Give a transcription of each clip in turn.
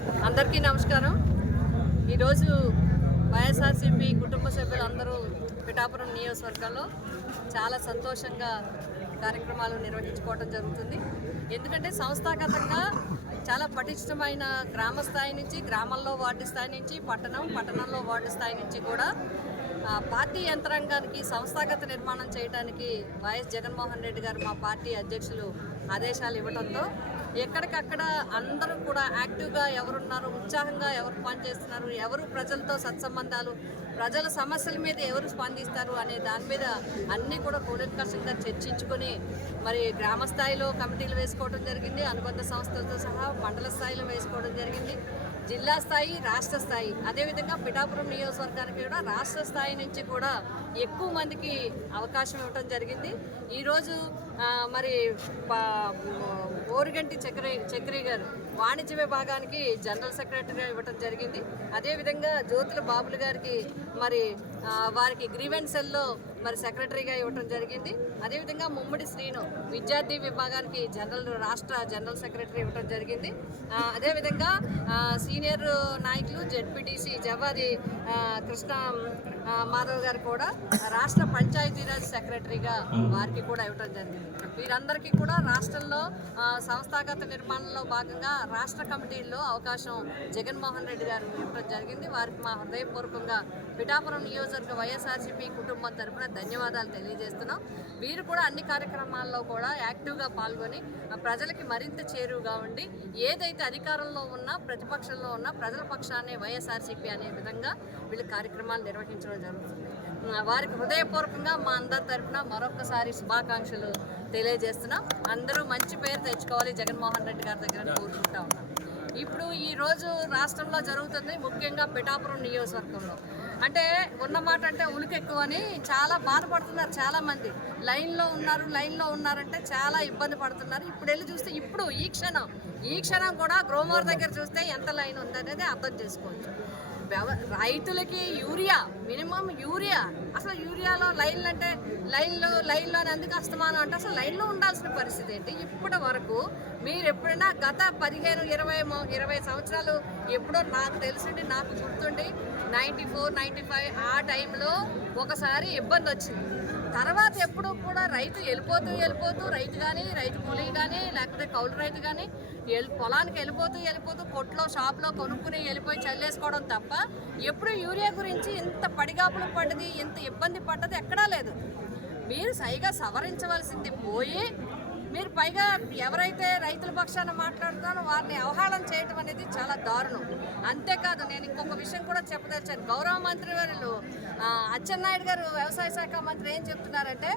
అందరికీ నమస్కారం. ఈరోజు వైఎస్ఆర్సీపీ కుటుంబ సభ్యులందరూ పిఠాపురం నియోజకవర్గంలో చాలా సంతోషంగా కార్యక్రమాలు నిర్వహించుకోవడం జరుగుతుంది. ఎందుకంటే సంస్థాగతంగా చాలా పటిష్టమైన గ్రామ స్థాయి నుంచి గ్రామంలో వార్డు స్థాయి నుంచి పట్టణం పట్టణంలో వార్డు స్థాయి నుంచి కూడా పార్టీ యంత్రాంగానికి సంస్థాగత నిర్మాణం చేయడానికి వైఎస్ జగన్మోహన్ రెడ్డి గారు మా పార్టీ అధ్యక్షులు ఆదేశాలు ఇవ్వడంతో ఎక్కడికక్కడ అందరూ కూడా యాక్టివ్గా ఎవరున్నారు ఉత్సాహంగా ఎవరు పనిచేస్తున్నారు ఎవరు ప్రజలతో సత్సంబంధాలు ప్రజల సమస్యల మీద ఎవరు స్పందిస్తారు అనే దాని మీద అన్నీ కూడా కూలంకషంగా చర్చించుకొని మరి గ్రామ స్థాయిలో కమిటీలు వేసుకోవడం జరిగింది అనుబంధ సంస్థలతో సహా మండల స్థాయిలో వేసుకోవడం జరిగింది. జిల్లా స్థాయి రాష్ట్ర స్థాయి. అదేవిధంగా పిఠాపురం నియోజకవర్గానికి కూడా రాష్ట్ర స్థాయి నుంచి కూడా ఎక్కువ మందికి అవకాశం ఇవ్వటం జరిగింది. ఈరోజు మరి ప- ఓరిగంటి చక్రి చక్రి గారు వాణిజ్య విభాగానికి జనరల్ సెక్రటరీగా ఇవ్వడం జరిగింది. అదేవిధంగా జ్యోతుల బాబులు గారికి మరి వారికి గ్రీవెన్సెల్లో మరి సెక్రటరీగా ఇవ్వడం జరిగింది. అదేవిధంగా ముమ్మడి శ్రీను విద్యార్థి విభాగానికి జనరల్ రాష్ట్ర జనరల్ సెక్రటరీ ఇవ్వడం జరిగింది. అదేవిధంగా సీనియర్ నాయకులు జెడ్పీటీసీ జవారి కృష్ణ మాధవ్ గారు కూడా రాష్ట్ర పంచాయతీరాజ్ సెక్రటరీగా వారికి కూడా ఇవ్వడం జరిగింది. వీరందరికీ కూడా రాష్ట్రంలో సంస్థాగత నిర్మాణంలో భాగంగా రాష్ట్ర కమిటీల్లో అవకాశం జగన్మోహన్ రెడ్డి గారు ఇవ్వడం జరిగింది. వారికి మా హృదయపూర్వకంగా పిఠాపురం నియోజకవర్గ వైఎస్ఆర్సీపీ కుటుంబం తరపున ధన్యవాదాలు తెలియజేస్తున్నాం. వీరు కూడా అన్ని కార్యక్రమాల్లో కూడా యాక్టివ్గా పాల్గొని ప్రజలకి మరింత చేరువుగా ఉండి ఏదైతే అధికారంలో ఉన్నా ప్రతిపక్షంలో ఉన్నా ప్రజల పక్షాన్ని వైఎస్ఆర్సీపీ అనే విధంగా వీళ్ళు కార్యక్రమాలు నిర్వహించడం జరుగుతుంది. వారికి హృదయపూర్వకంగా మా అందరి తరపున మరొకసారి శుభాకాంక్షలు తెలియజేస్తున్నాం. అందరూ మంచి పేరు తెచ్చుకోవాలి జగన్మోహన్ రెడ్డి గారి దగ్గర కోరుకుంటా ఉన్నాం. ఇప్పుడు ఈ రోజు రాష్ట్రంలో జరుగుతుంది ముఖ్యంగా పిఠాపురం నియోజకవర్గంలో. అంటే ఉన్నమాట అంటే ఉనికి ఎక్కువ అని చాలా బాధపడుతున్నారు చాలామంది. లైన్లో ఉన్నారు లైన్లో ఉన్నారంటే చాలా ఇబ్బంది పడుతున్నారు. ఇప్పుడు వెళ్ళి చూస్తే ఇప్పుడు ఈ క్షణం ఈ క్షణం కూడా గ్రోమోర్ దగ్గర చూస్తే ఎంత లైన్ ఉందనేది అర్థం చేసుకోవచ్చు. వ్యవ రైతులకి యూరియా మినిమం యూరియా. అసలు యూరియాలో లైన్లు అంటే లైన్లో లైన్లో ఎందుకు అస్తమానం అంటే అసలు లైన్లో ఉండాల్సిన పరిస్థితి ఏంటి? ఇప్పటి వరకు మీరు ఎప్పుడైనా గత పదిహేను ఇరవై ఇరవై సంవత్సరాలు ఎప్పుడో నాకు తెలిసిండి నాకు గుర్తుండి నైంటీ ఫోర్ నైంటీ ఫైవ్ ఆ టైంలో ఒకసారి ఇబ్బంది వచ్చింది. తర్వాత ఎప్పుడు కూడా రైతు వెళ్ళిపోతూ వెళ్ళిపోతూ రైతు కానీ రైతు కూలీ కానీ లేకపోతే కౌలు రైతు కానీ వెళ్ళి పొలానికి వెళ్ళిపోతూ వెళ్ళిపోతూ కొట్లో షాప్లో కొనుక్కుని వెళ్ళిపోయి చల్లేసుకోవడం తప్ప ఎప్పుడు యూరియా గురించి ఇంత పడిగాపులు పడ్డది ఇంత ఇబ్బంది పడ్డది ఎక్కడా లేదు. మీరు సరిగా సవరించవలసింది పోయి మీరు పైగా ఎవరైతే రైతుల పక్షాన మాట్లాడుతారో వారిని అవహేళన చేయటం అనేది చాలా దారుణం. అంతేకాదు నేను ఇంకొక విషయం కూడా చెప్పదలిచాను. గౌరవ మంత్రి వారు అచ్చెన్నాయుడు గారు వ్యవసాయ శాఖ మంత్రి ఏం చెప్తున్నారంటే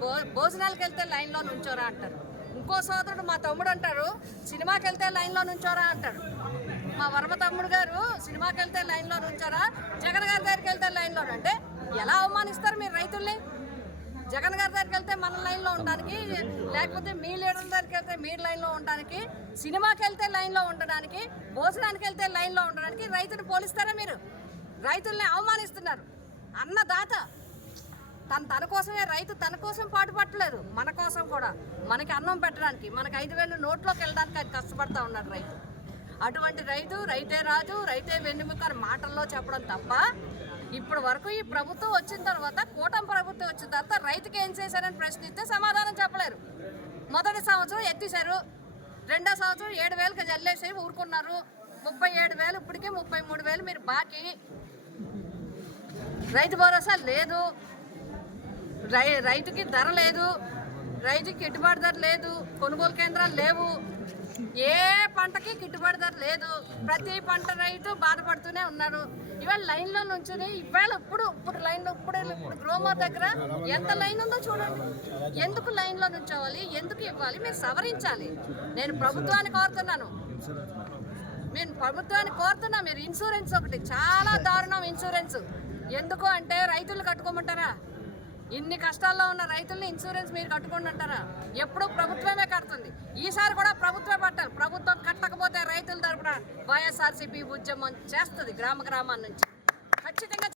భో- భోజనాలకు వెళ్తే లైన్లో నుంచోరా అంటారు. ఇంకో సోదరుడు మా తమ్ముడు అంటారు సినిమాకి వెళ్తే లైన్లో నుంచోరా అంటాడు మా వర్మ తమ్ముడు గారు సినిమాకి వెళ్తే లైన్లో నుంచారా జగన్ గారి దగ్గరికి వెళ్తే లైన్లో అంటే ఎలా అవమానిస్తారు మీరు రైతుల్ని? జగన్ గారి దగ్గరికి వెళ్తే మన లైన్లో ఉండడానికి లేకపోతే మీ లీడర్ల దగ్గరికి వెళ్తే మీ లైన్లో ఉండడానికి సినిమాకి వెళ్తే లైన్లో ఉండడానికి భోజనానికి వెళ్తే లైన్లో ఉండడానికి రైతుని పోలిస్తారా మీరు? రైతుల్ని అవమానిస్తున్నారు. అన్నదాత తను తన కోసమే రైతు తన కోసం పాటు పట్టలేదు మన కోసం కూడా. మనకి అన్నం పెట్టడానికి మనకి ఐదు వేలు నోట్లోకి వెళ్ళడానికి అది కష్టపడతా ఉన్నాడు రైతు. అటువంటి రైతు రైతే రాజు రైతే వెన్నుముక మాటల్లో చెప్పడం తప్ప ఇప్పటి వరకు ఈ ప్రభుత్వం వచ్చిన తర్వాత కూటమి ప్రభుత్వం వచ్చిన తర్వాత రైతుకి ఏం చేశారని ప్రశ్నిస్తే సమాధానం చెప్పలేరు. మొదటి సంవత్సరం ఎత్తేశారు. రెండో సంవత్సరం ఏడు వేలకు జల్లేసి ఊరుకున్నారు. ముప్పై ఏడు వేలు ఇప్పటికే ముప్పై మూడు వేలు మీరు బాకీ. రైతు భరోసా లేదు. రై రైతుకి ధర లేదు. రైతుకి గిట్టుబాటు ధర లేదు. కొనుగోలు కేంద్రాలు లేవు. ఏ పంటకి గిట్టుబాటు ధర లేదు. ప్రతి పంట రైతు బాధపడుతూనే ఉన్నారు ఇవాళ లైన్లో నుంచుని ఇవాళ ఇప్పుడు ఇప్పుడు లైన్లో ఇప్పుడు ఇప్పుడు గ్రోమర్ దగ్గర ఎంత లైన్ ఉందో చూడండి. ఎందుకు లైన్లో నుంచోవాలి? ఎందుకు ఇవ్వాలి? మీరు సవరించాలి. నేను ప్రభుత్వాన్ని కోరుతున్నాను. నేను ప్రభుత్వాన్ని కోరుతున్నా. మీరు ఇన్సూరెన్స్ ఒకటి. చాలా దారుణం ఇన్సూరెన్స్. ఎందుకు అంటే రైతులు కట్టుకోమంటారా? ఇన్ని కష్టాల్లో ఉన్న రైతుల్ని ఇన్సూరెన్స్ మీరు కట్టుకోండి అంటారా? ఎప్పుడు ప్రభుత్వమే కడుతుంది. ఈసారి కూడా ప్రభుత్వమే పట్టాలి. ప్రభుత్వం కూడా వైఎస్ఆర్సీపీ ఉద్యమం చేస్తుంది గ్రామ గ్రామాల నుంచి. ఖచ్చితంగా